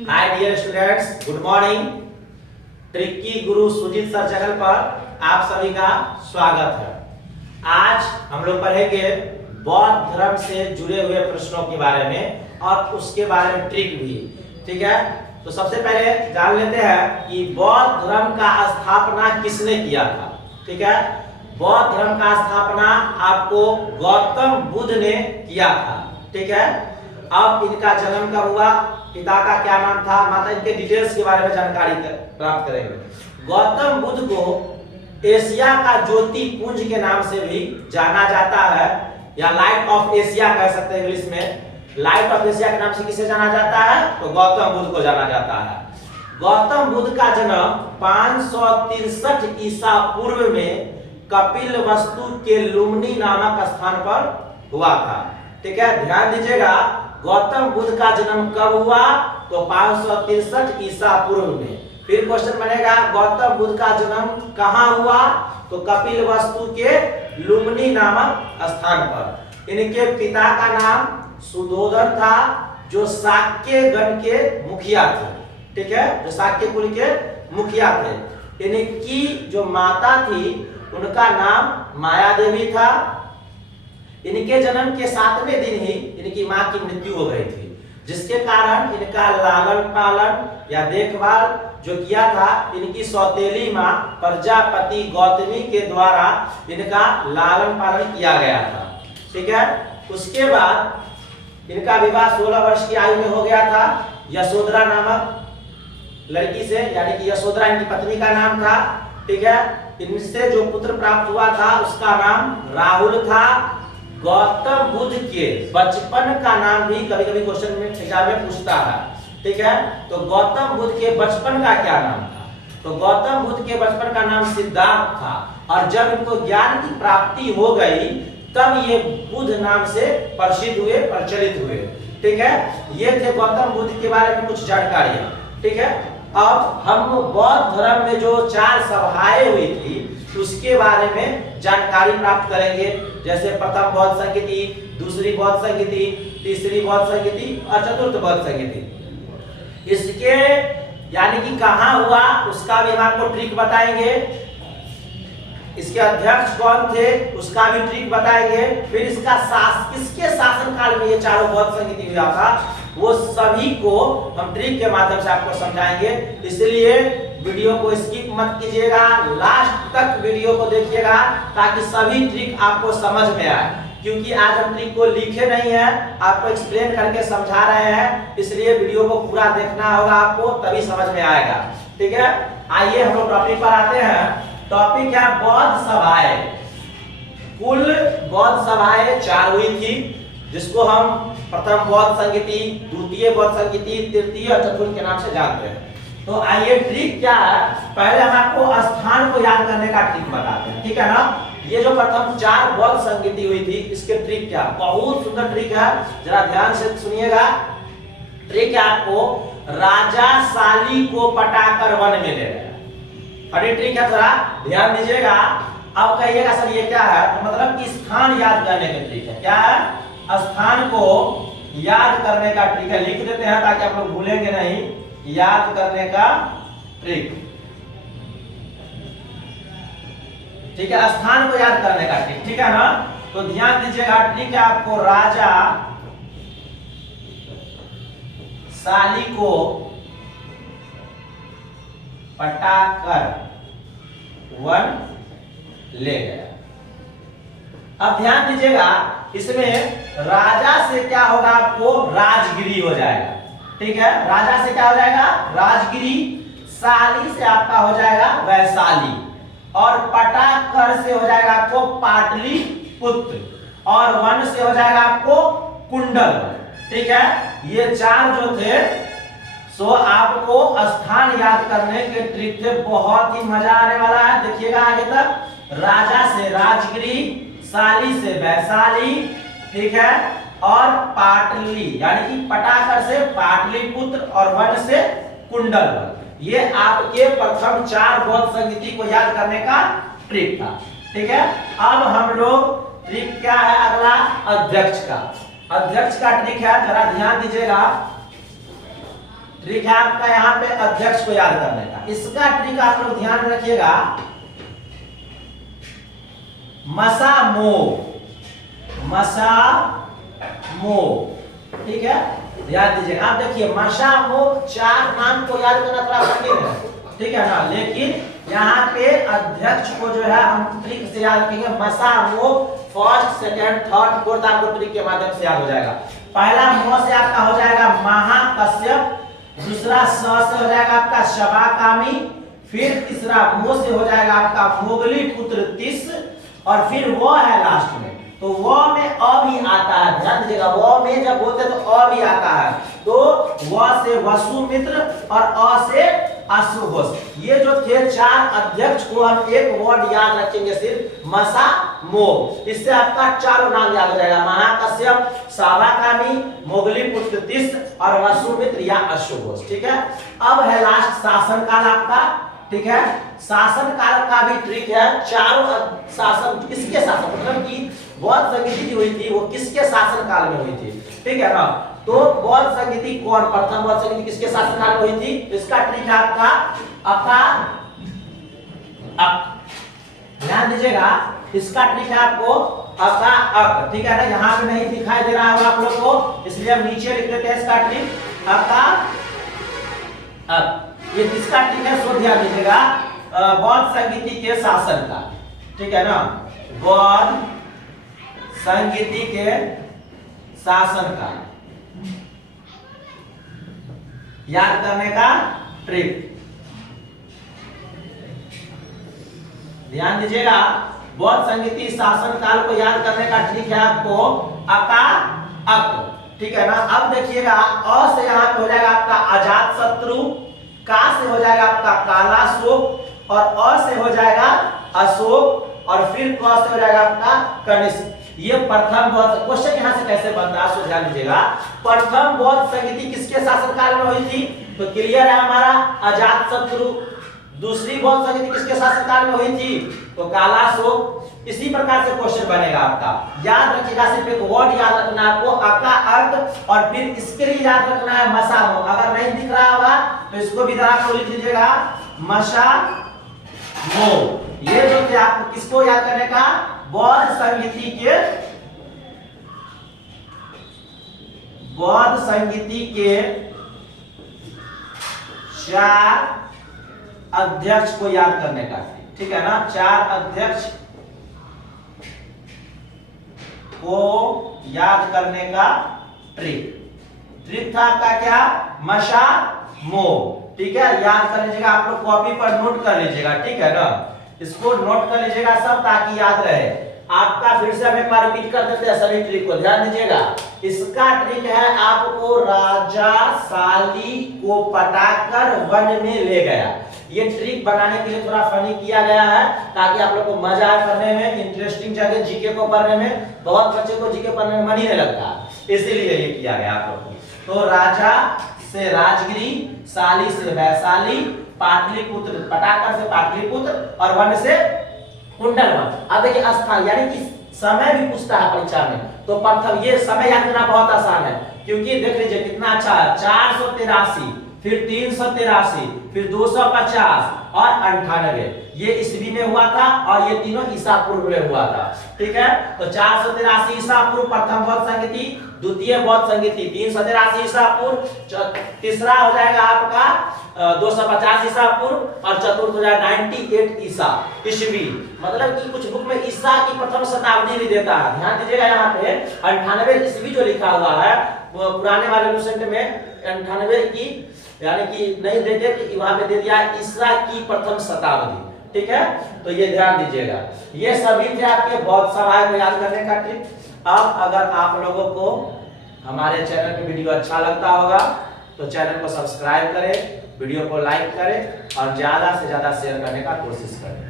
हाय dear students, good morning. Tricky Guru Sujeet sir channel पर आप सभी का स्वागत है। आज हम लोग पढ़ेंगे बौद्ध धर्म से जुड़े हुए प्रश्नों के बारे में और उसके बारे में ट्रिक भी। ठीक है, तो सबसे पहले जान लेते हैं कि बौद्ध धर्म का स्थापना किसने किया था। ठीक है, बौद्ध धर्म का स्थापना आपको गौतम बुद्ध ने किया था। ठीक है, अब इनका जन्म कब हुआ, पिता का क्या नाम था, माता, इनके डिटेल्स के बारे में जानकारी प्राप्त करेंगे। गौतम बुद्ध को एशिया का ज्योति पुंज के नाम से भी जाना जाता है, या लाइट ऑफ एशिया कह सकते हैं इंग्लिश में। लाइट ऑफ एशिया के नाम से किसे जाना जाता है, तो गौतम बुद्ध को जाना जाता है। गौतम बुद्ध का जन्म 563 ईसा पूर्व में कपिलवस्तु के लुम्बिनी नामक स्थान पर हुआ था। ठीक है, ध्यान दीजिएगा, गौतम बुद्ध का जन्म कब हुआ, तो 563 ईसा पूर्व में। फिर क्वेश्चन बनेगा, गौतम बुद्ध का जन्म कहाँ हुआ, तो कपिलवस्तु के लुम्बिनी नामक स्थान पर। इनके पिता का नाम सुधोधन था, जो शाक्य गण के मुखिया थे। ठीक है, जो शाक्य कुल के मुखिया थे। इनकी जो माता थी उनका नाम माया देवी था। इनके जन्म के 7वें दिन ही इनकी मां की मृत्यु हो गई थी, जिसके कारण इनका लालन पालन या देखभाल जो किया था इनकी सौतेली मां प्रजापति गौतमी के द्वारा इनका लालन पालन किया गया था। ठीक है, उसके बाद इनका विवाह 16 वर्ष की आयु में हो गया था यशोधरा नामक लड़की से, यानी कि यशोधरा इनकी पत्नी का नाम था। ठीक है, इनसे जो पुत्र प्राप्त हुआ था उसका नाम राहुल था। गौतम बुद्ध के बचपन का नाम भी कभी कभी क्वेश्चन में एग्जाम में पूछता है। ठीक है, तो गौतम बुद्ध के बचपन का क्या नाम था, तो गौतम बुद्ध के बचपन का नाम सिद्धार्थ था। और जब इनको ज्ञान की प्राप्ति हो गई तब ये बुद्ध नाम से प्रसिद्ध हुए, प्रचलित हुए। ठीक है, ये थे गौतम बुद्ध के बारे में कुछ जानकारियां। ठीक है, अब हम बौद्ध धर्म में जो 4 सभाएं हुई थी उसके बारे में जानकारी प्राप्त करेंगे। जैसे प्रथम बौद्ध संगीति, दूसरी बौद्ध संगीति, तीसरी बौद्ध संगीति और चतुर्थ बौद्ध संगीति। इसके यानी कि कहां हुआ उसका भी हम आपको ट्रिक बताएंगे। इसके अध्यक्ष कौन थे उसका भी ट्रिक बताएंगे। फिर इसका किसके शासनकाल में ये चारों बौद्ध संगीति हुआ था वो सभी को हम ट्रिक के माध्यम से आपको समझाएंगे। इसलिए वीडियो को स्किप मत कीजिएगा, लास्ट तक वीडियो को देखिएगा ताकि सभी ट्रिक आपको समझ में आए। क्योंकि आज हम ट्रिक को लिखे नहीं है, आपको एक्सप्लेन करके समझा रहे हैं, इसलिए वीडियो को पूरा देखना होगा आपको, तभी समझ में आएगा। ठीक है, आइए हम लोग टॉपिक पर आते हैं। टॉपिक है बौद्ध सभाएं। कुल बौद्ध सभाएं 4 हुई थी, जिसको हम प्रथम बौद्ध संगीति, द्वितीय बौद्ध संगीति, तृतीय और चतुर्थ के नाम से जानते हैं। तो आइए ट्रिक क्या है, पहले हम आपको स्थान को याद करने का ट्रिक बताते हैं। ठीक है ना, ये जो प्रथम 4 बौद्ध संगीति हुई थी इसके ट्रिक क्या, बहुत सुंदर ट्रिक है, जरा ध्यान से सुनिएगा। ट्रिक है आपको राजा साली को पटाकर वन में ले गया। अरे ट्रिक है, जरा ध्यान दीजिएगा। अब कहिएगा सर ये क्या है, तो मतलब कि स्थान याद करने का ट्रिक है। क्या है, स्थान को याद करने का ट्रिक है। लिख देते हैं ताकि आप लोग भूलेंगे नहीं, याद करने का ट्रिक। ठीक है, स्थान को याद करने का ट्रिक। ठीक है ना, तो ध्यान दीजिएगा, ट्रिक है आपको राजा साली को पटाकर वन ले गया। अब ध्यान दीजिएगा, इसमें राजा से क्या होगा, आपको राजगिरी हो जाएगा। ठीक है, राजा से क्या हो जाएगा, राजगिरी। साली से आपका हो जाएगा वैशाली, और पटाकर से हो जाएगा आपको पाटलिपुत्र, और वन से हो जाएगा आपको कुंडल। ठीक है, ये 4 जो थे सो आपको स्थान याद करने के ट्रिक थे, बहुत ही मजा आने वाला है। देखिएगा आगे तक, राजा से राजगिरी, साली से वैशाली, ठीक है, और पाटली यानी कि पटाकर से पाटलिपुत्र, और वन से कुंडल। ये आपके प्रथम 4 बौद्ध संगीति को याद करने का ट्रिक था। ठीक है, अब हम लोग ट्रिक क्या है अगला, अध्यक्ष का। अध्यक्ष का ट्रिक है, जरा ध्यान दीजिएगा। ट्रिक है आपका यहाँ पे अध्यक्ष को याद करने का। इसका ट्रिक आप लोग ध्यान रखिएगा, मसा मो, मसा मो, ठीक है, याद दीजिएगा। आप देखिए मसा मो, चार नाम को याद करना थोड़ा कठिन है, ठीक है ना, लेकिन यहाँ पे अध्यक्ष को जो है हम ट्रिक से याद रखेंगे। मसा मो फर्स्ट सेकंड थर्ड फोर्थ आपको ट्रिक के माध्यम से याद हो जाएगा। पहला मो से आपका हो जाएगा महाकश्यप, दूसरा स से हो जाएगा आपका शबाकामी, फिर तीसरा मो से हो जाएगा आपका मोगली पुत्र तिस, और फिर वो है लास्ट में। तो वो में अ भी आता है, ध्यान दीजिएगा, वो में जब बोलते तो अ भी आता है। तो व से वसुमित्र और अ से अश्वघोष। ये जो थे चार अध्यक्ष को हम एक वर्ड याद रखेंगे सिर्फ, मसा मो। इससे आपका चारों नाम याद हो जाएगा, महाकश्यप, सावाकामी, मोगली पुत्र तिस और वसुमित्र या अश्वघोष, ठीक है। अब है लास्ट शासन काल आपका, ठीक है। शासन काल का भी ट्रिक है। चारों शासन किसके शासन, मतलब कि बौद्ध संगीति हुई थी वो किसके शासन काल में हुई थी, ठीक है ना। तो बौद्ध संगीति कौन, प्रथम बौद्ध संगीति किसके शासन काल में हुई थी, इसका ट्रिक है आपका अका अक, ध्यान दीजिएगा, इसका ट्रिक है आपको अका अक, ठीक है ना। यहाँ पे नहीं दिखाई दे रहा होगा आप लोग को, इसलिए हम नीचे लिख देते हैं इसका ट्रिक अका अक। ये किसका ट्रिक है सो ध्यान दीजिएगा, बौद्ध संगीति के शासन का, ठीक है ना, बौद्ध संगीति के शासन का याद करने का ट्रिक, ध्यान दीजिएगा। बौद्ध संगीति शासन काल को याद करने का ट्रिक है आपको अका अक, ठीक है ना। अब देखिएगा, अ से यहाँ पे हो जाएगा आपका अजात शत्रु, का से हो जाएगा आपका कालाशोक, और अ से हो जाएगा अशोक, और फिर क से हो जाएगा आपका कनिष्क। ये प्रथम बौद्ध, क्वेश्चन यहाँ से कैसे बनता है सो ध्यान दीजिएगा। प्रथम बौद्ध संगीति किसके शासन काल में हुई थी, तो क्लियर है हमारा अजात शत्रु। दूसरी बौद्ध संगीति किसके शासन काल में हुई थी, तो कालाशोक। इसी प्रकार से क्वेश्चन बनेगा आपका, याद रखिएगा, सिर्फ एक वर्ड याद रखना है आपको अका अर्क, और फिर इसके लिए याद रखना है मसा मो। अगर नहीं दिख रहा होगा तो इसको भी आप लिख लीजिएगा मसा मो। ये जो थे आपको किसको याद करने का, बौद्ध संगीति के, बौद्ध संगीति के चार अध्यक्ष को याद करने का, ठीक है ना, चार अध्यक्ष को याद करने का ट्रिक था आपका क्या, मशा मो, ठीक है। याद कर लीजिएगा, आप लोग कॉपी पर नोट कर लीजिएगा, ठीक है ना, इसको नोट कर लीजिएगा सब, ताकि याद रहे आपका। फिर से हम एक बार रिपीट कर देते हैं सभी ट्रिक को, ध्यान दीजिएगा। इसका ट्रिक है आपको राजा साली को पटाकर वन में ले गया। ये ट्रिक बनाने के लिए थोड़ा फनी किया गया है, ताकि आप लोग को मजा आए पढ़ने में, इंटरेस्टिंग जगह जीके को पढ़ने में। बहुत बच्चे को जीके पढ़ने में मन ही नहीं लगता, इसीलिए ये किया गया आप लोग को। तो राजा से राजगिरी, साली से वैशाली, पाटलिपुत्र पटाकर से पाटलिपुत्र, और वन से कुंडलवन। अब देखिए स्थान यानी कि समय भी पूछता है परीक्षा में, तो प्रथम ये समय याद करना बहुत आसान है, क्योंकि देख लीजिए कितना अच्छा है, 483, फिर 383, फिर 250 और 98। ये ईस्वी में हुआ था, और ये तीनों ईसा पूर्व में हुआ था, ठीक है। तो 483 ईसा पूर्व प्रथम बौद्ध संगीति, द्वितीय बौद्ध संगीति 383 ईसा पूर्व, तीसरा हो जाएगा आपका 250 ईसा पूर्व, और चतुर्थ हो जाएगा 98 ईसा ईस्वी। मतलब कि कुछ बुक में ईसा की प्रथम शताब्दी भी देता है, ध्यान दीजिएगा। यहाँ पे 98 ईस्वी जो लिखा हुआ है, वो पुराने वाले लुसेंट में 98 की यानी कि नहीं देते कि वहां पे दे दिया ईसा की प्रथम शताब्दी, ठीक है। तो ये ध्यान दीजिएगा। ये सभी थे आपके बौद्ध सभाए को याद करने का ट्रिक। अब अगर आप लोगों को हमारे चैनल पे वीडियो अच्छा लगता होगा तो चैनल को सब्सक्राइब करें, वीडियो को लाइक करें, और ज्यादा से ज्यादा शेयर करने का कोशिश करें।